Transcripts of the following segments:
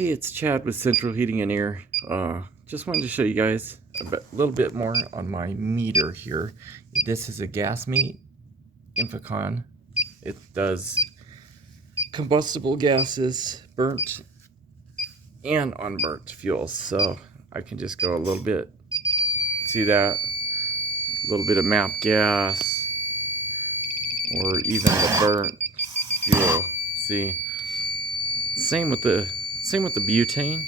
Hey, it's Chad with Central Heating and Air. Just wanted to show you guys a little bit more on my meter here. This is a gas meter, Infocon. It does combustible gases, burnt and unburnt fuels. So I can just go a little bit. See that? A little bit of MAP gas, or even the burnt fuel. See? Same with the butane.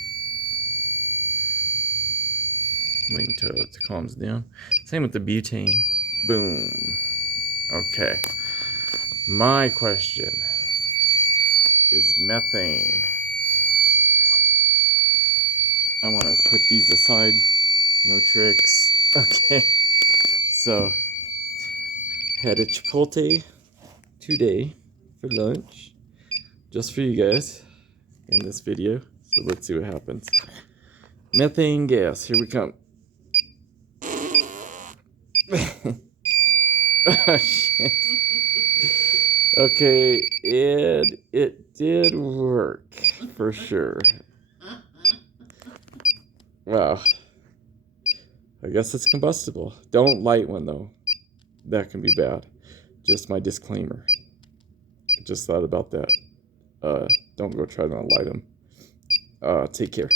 Waiting until it calms down. Same with the butane. Boom. Okay. My question is methane. I want to put these aside. No tricks. Okay. So, had a Chipotle today for lunch. Just for you guys in this video. So let's see what happens. Methane gas. Here we come. Oh shit. Okay, and it did work for sure. Wow. I guess it's combustible. Don't light one though. That can be bad. Just my disclaimer. I just thought about that. Don't go try to light them. Take care.